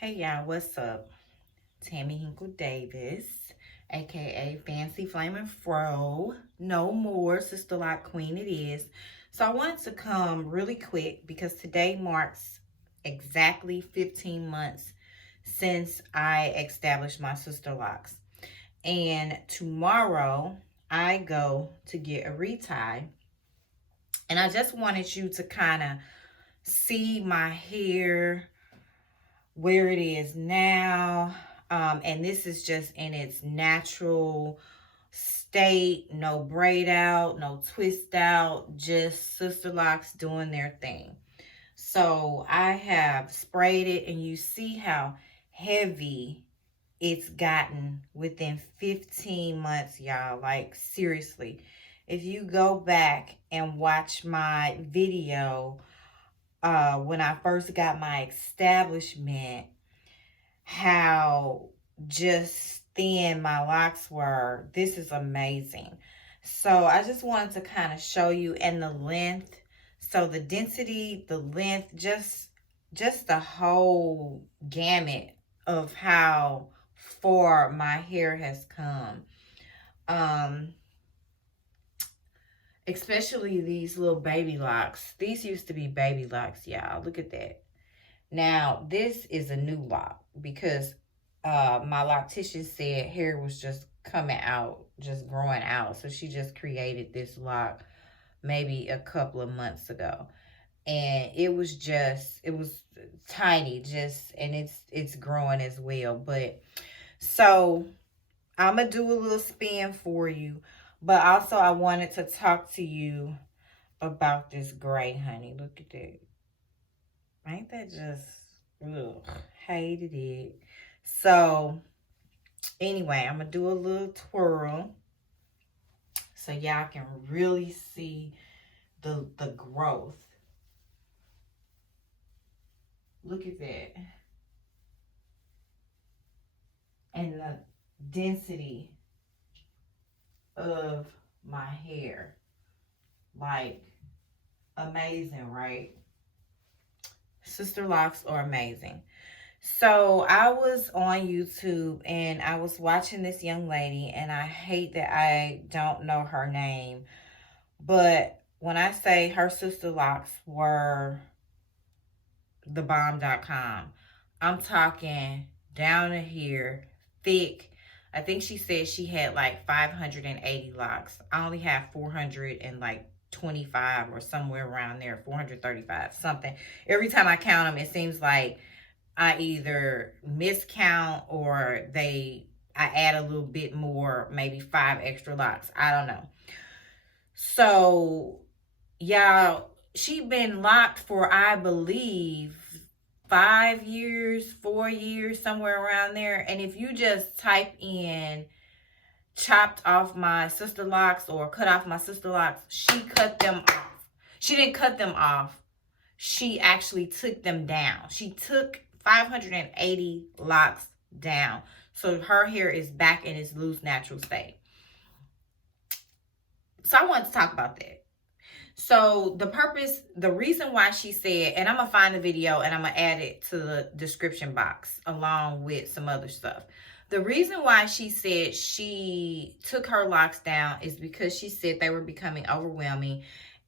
Hey y'all, what's up? Tammy Hinkle-Davis, aka Fancy Flamin' Fro. No more Sister Lock Queen it is. So I wanted to come really quick because today marks exactly 15 months since I established my Sister Locks. And tomorrow I go to get a retie. And I just wanted you to kind of see my hair, where it is now. And this is just in its natural state. No braid out, no twist out, just Sister Locks doing their thing. So I have sprayed it, and you see how heavy it's gotten within 15 months, y'all. Like, seriously, if you go back and watch my video when I first got my establishment, how just thin my locks were. This is amazing. So I just wanted to kind of show you, and the length. So the density, the length, just the whole gamut of how far my hair has come. Especially these little baby locks. These used to be baby locks, y'all. Look at that. Now, this is a new lock because my loctician said hair was just coming out, just growing out. So she just created this lock maybe a couple of months ago. And it was tiny, and it's growing as well. But so I'm going to do a little spin for you. But also I wanted to talk to you about this gray, honey. Look at that. Ain't that just, ugh, hated it. So, anyway, I'm going to do a little twirl so y'all can really see the growth. Look at that. And the density of my hair. Like, amazing, right? Sister Locks are amazing. So I was on YouTube and I was watching this young lady, and I hate that I don't know her name, but when I say her Sister Locks were the bomb.com, I'm talking down to here, thick. I think she said she had like 580 locks. I only have 425 or somewhere around there, 435, something. Every time I count them, it seems like I either miscount or I add a little bit more, maybe 5 extra locks. I don't know. So, y'all, she been locked for, I believe, 5 years, 4 years, somewhere around there. And if you just type in chopped off my Sister Locks or cut off my Sister Locks, she cut them off. She didn't cut them off. She actually took them down. She took 580 locks down. So her hair is back in its loose, natural state. So I wanted to talk about that. So the reason why she said, and I'm going to find the video and I'm going to add it to the description box along with some other stuff. The reason why she said she took her locks down is because she said they were becoming overwhelming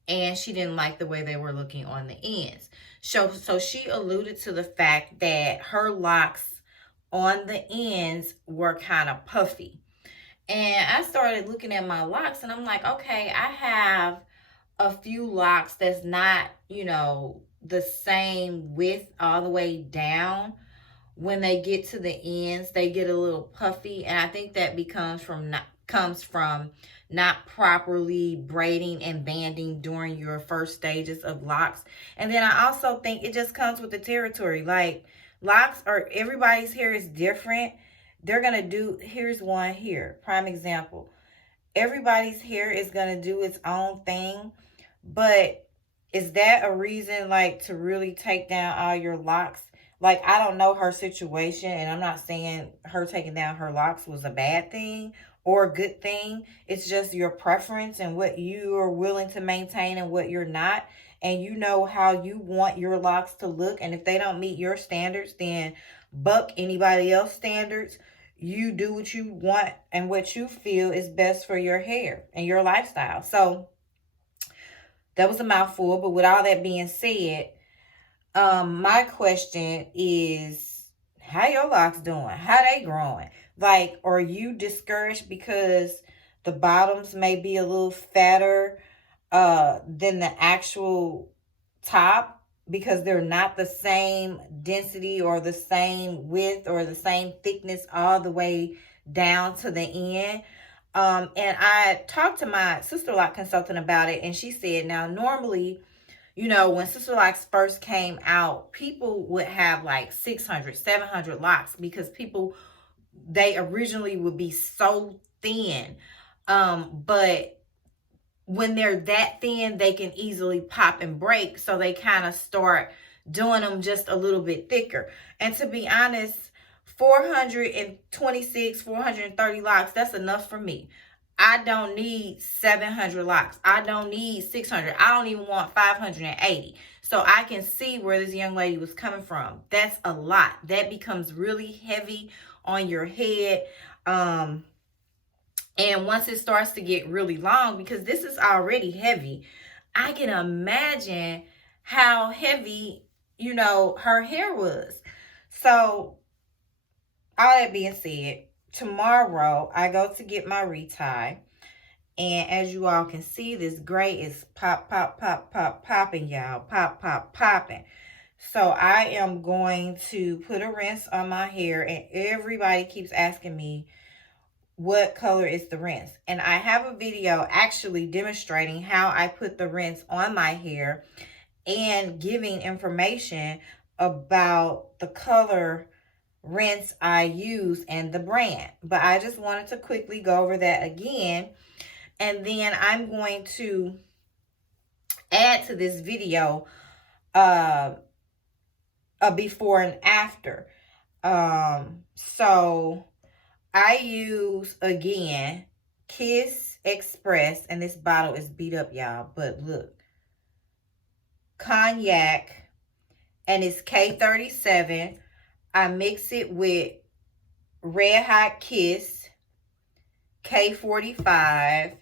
and she didn't like the way they were looking on the ends. So she alluded to the fact that her locks on the ends were kind of puffy. And I started looking at my locks and I'm like, okay, I have a few locks that's not, the same width all the way down. When they get to the ends, they get a little puffy. And I think that comes from not properly braiding and banding during your first stages of locks. And then I also think it just comes with the territory. Like, everybody's hair is different. They're going to do, here's one here, prime example. Everybody's hair is going to do its own thing. But is that a reason, like, to really take down all your locks? Like, I don't know her situation, and I'm not saying her taking down her locks was a bad thing or a good thing. It's just your preference and what you are willing to maintain and what you're not. and you know how you want your locks to look, and if they don't meet your standards, then buck anybody else's standards. You do what you want and what you feel is best for your hair and your lifestyle. So that was a mouthful, but with all that being said, my question is, how your locks doing? How they growing? Like, are you discouraged because the bottoms may be a little fatter than the actual top, because they're not the same density or the same width or the same thickness all the way down to the end? And I talked to my Sisterlock consultant about it, and she said, now normally, you know, when Sisterlocks first came out, people would have like 600, 700 locks, because people, they originally would be so thin. But when they're that thin, they can easily pop and break. So they kind of start doing them just a little bit thicker. And to be honest, 426, 430 locks, that's enough for me. I don't need 700 locks. I don't need 600. I don't even want 580. So I can see where this young lady was coming from. That's a lot. That becomes really heavy on your head. And once it starts to get really long, because this is already heavy, I can imagine how heavy, you know, her hair was. So all that being said, tomorrow I go to get my retie. And as you all can see, this gray is pop, pop, pop, pop, popping, y'all. Pop, pop, popping. So I am going to put a rinse on my hair. And everybody keeps asking me, what color is the rinse? And I have a video actually demonstrating how I put the rinse on my hair and giving information about the color rinse I use and the brand. But I just wanted to quickly go over that again. And then I'm going to add to this video a before and after. So I use, again, Kiss Express, and this bottle is beat up, y'all, but look, cognac, and it's K37. I mix it with Red Hot Kiss, K45,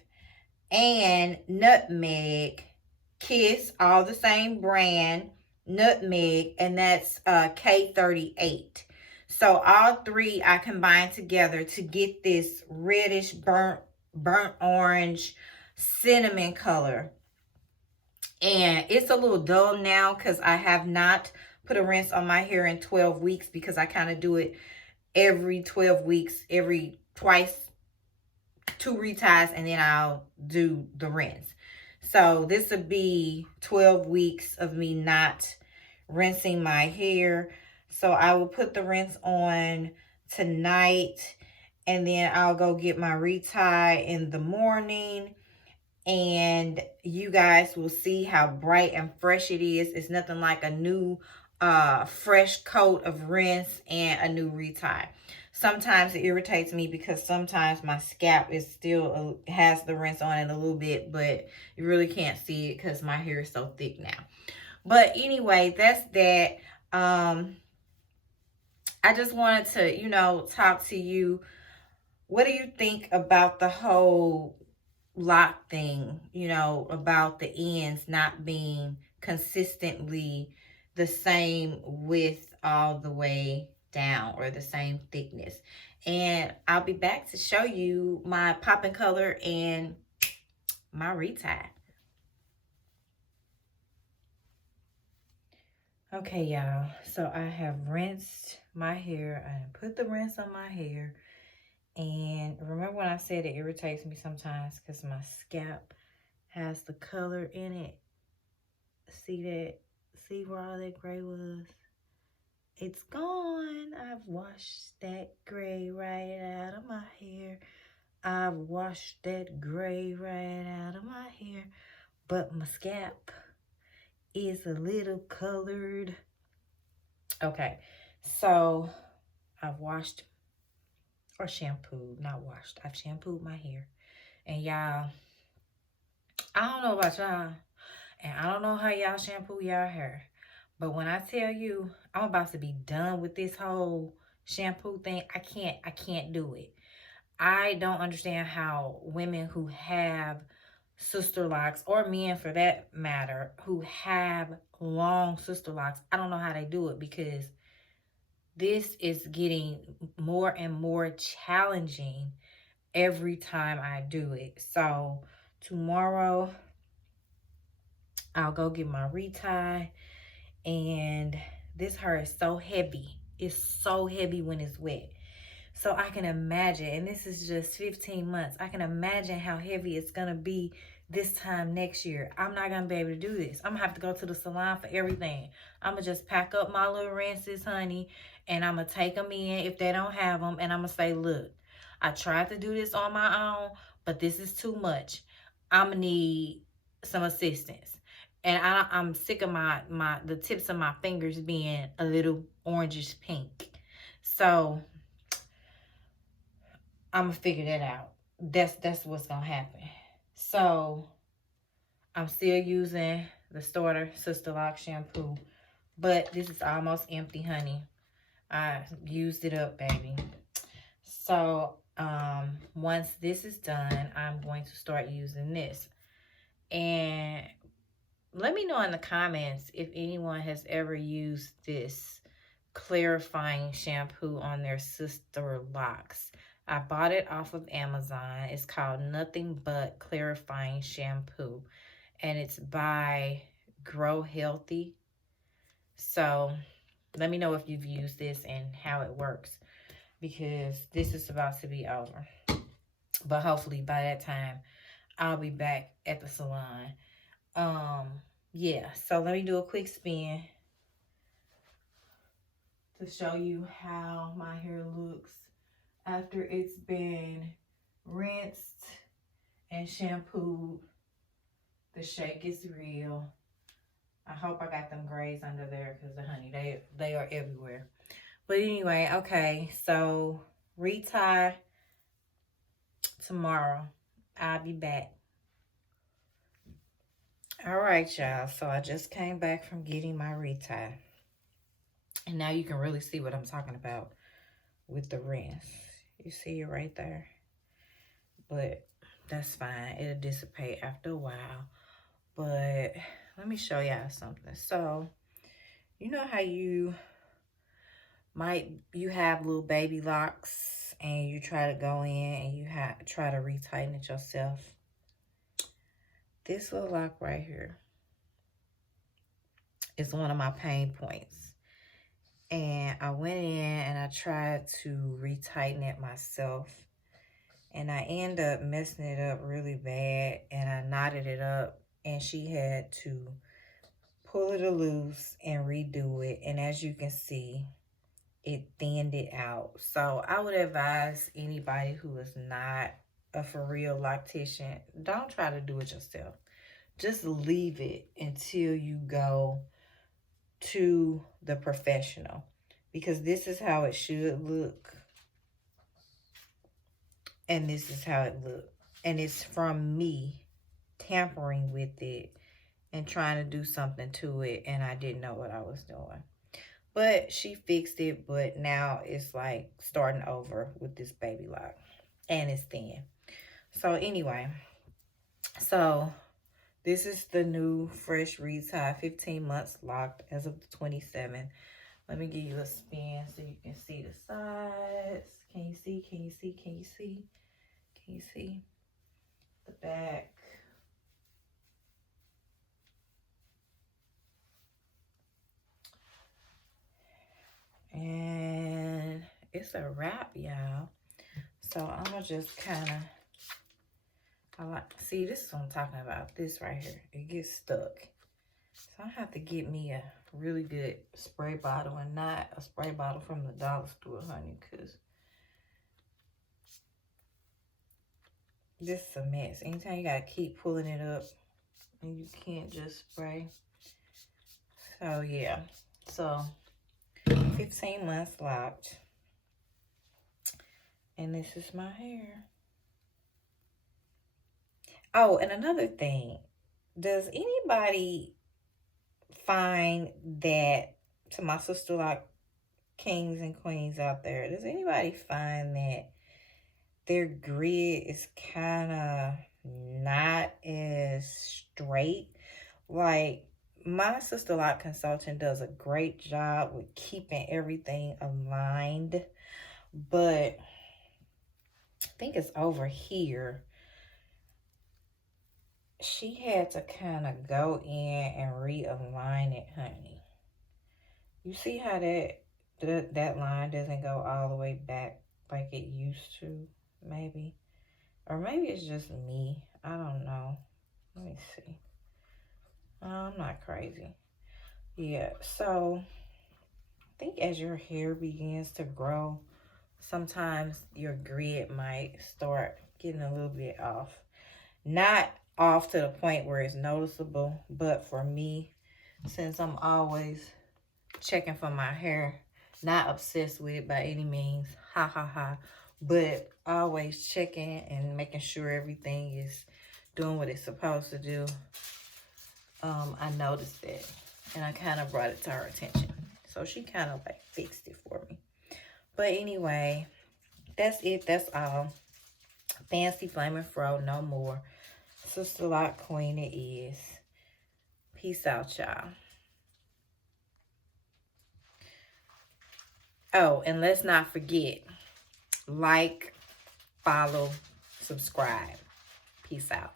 and nutmeg. Kiss, all the same brand, nutmeg, and that's K38. So all three I combine together to get this reddish burnt orange cinnamon color. And it's a little dull now because I have not put a rinse on my hair in 12 weeks, because I kind of do it every 12 weeks, twice, 2 reties, and then I'll do the rinse. So this would be 12 weeks of me not rinsing my hair. So I will put the rinse on tonight, and then I'll go get my retie in the morning, and you guys will see how bright and fresh it is. It's nothing like a new fresh coat of rinse and a new retie. Sometimes it irritates me because sometimes my scalp is still has the rinse on it a little bit, but you really can't see it because my hair is so thick now. But anyway, that's that. I just wanted to, you know, talk to you. What do you think about the whole lock thing, you know, about the ends not being consistently the same width all the way down, or the same thickness? And I'll be back to show you my popping color and my retie. Okay, y'all, so I have rinsed my hair. I put the rinse on my hair. And remember when I said it irritates me sometimes because my scalp has the color in it? See that? See where all that gray was? It's gone. I've washed that gray right out of my hair. I've washed that gray right out of my hair. But my scalp is a little colored. Okay, so I've washed or shampooed, not washed. I've shampooed my hair. And y'all, I don't know about y'all. And I don't know how y'all shampoo y'all hair. But when I tell you I'm about to be done with this whole shampoo thing, I can't do it. I don't understand how women who have sister locks, or men for that matter, who have long sister locks, I don't know how they do it, because this is getting more and more challenging every time I do it. So tomorrow I'll go get my retie, and this hair is so heavy. It's so heavy when it's wet. So I can imagine, and this is just 15 months, I can imagine how heavy it's going to be this time next year. I'm not going to be able to do this. I'm going to have to go to the salon for everything. I'm going to just pack up my little rinses, honey, and I'm going to take them in if they don't have them, and I'm going to say, look, I tried to do this on my own, but this is too much. I'm going to need some assistance. And I'm sick of the tips of my fingers being a little orangish pink. So I'm gonna figure that out. That's what's gonna happen. So I'm still using the starter Sisterlocks shampoo, but this is almost empty, honey. I used it up, baby. So once this is done, I'm going to start using this. And let me know in the comments if anyone has ever used this clarifying shampoo on their Sisterlocks. I bought it off of Amazon. It's called Nothing But Clarifying Shampoo, and it's by Grow Healthy. So let me know if you've used this and how it works, because this is about to be over. But hopefully by that time, I'll be back at the salon. Yeah, so let me do a quick spin to show you how my hair looks after it's been rinsed and shampooed. The shake is real. I hope I got them grays under there, because honey, they are everywhere. But anyway, okay, so retie tomorrow. I'll be back. All right, y'all. So I just came back from getting my retie. And now you can really see what I'm talking about with the rinse. You see it right there? But that's fine. It'll dissipate after a while. But let me show y'all something. So, you know how you have little baby locks and you try to go in and you try to retighten it yourself? This little lock right here is one of my pain points. And I went in and I tried to retighten it myself. And I ended up messing it up really bad. And I knotted it up. And she had to pull it loose and redo it. And as you can see, it thinned it out. So I would advise anybody who is not a for real loctician, don't try to do it yourself. Just leave it until you go to the professional, because this is how it should look. And this is how it looked. And it's from me tampering with it and trying to do something to it, and I didn't know what I was doing. But she fixed it, but now it's like starting over with this baby lock, and it's thin. So anyway, so this is the new fresh retie, 15 months locked as of the 27th. Let me give you a spin so you can see the sides. Can you see? Can you see? Can you see? Can you see the back? And it's a wrap, y'all. So I'm gonna just kind of, see, this is what I'm talking about. This right here, it gets stuck. So I have to get me a really good spray bottle, and not a spray bottle from the dollar store, honey, because this is a mess. Anytime you gotta keep pulling it up and you can't just spray. So yeah, so 15 months locked. And this is my hair. Oh, and another thing, does anybody find that, to my sister like kings and queens out there, does anybody find that their grid is kind of not as straight? Like, my sister lock consultant does a great job with keeping everything aligned, but I think it's over here. She had to kind of go in and realign it, honey. You see how that line doesn't go all the way back like it used to, maybe? Or maybe it's just me. I don't know. Let me see. I'm not crazy. Yeah, so I think as your hair begins to grow, sometimes your grid might start getting a little bit off. Not off to the point where it's noticeable, but for me, since I'm always checking for my hair, not obsessed with it by any means, ha ha ha, but always checking and making sure everything is doing what it's supposed to do. I noticed that, and I kind of brought it to her attention, so she kind of like fixed it for me. But anyway, that's it. That's all. Fancy flaming fro, no more. Sister Lock Queen it is. Peace out, y'all. Oh, and let's not forget, like, follow, subscribe. Peace out.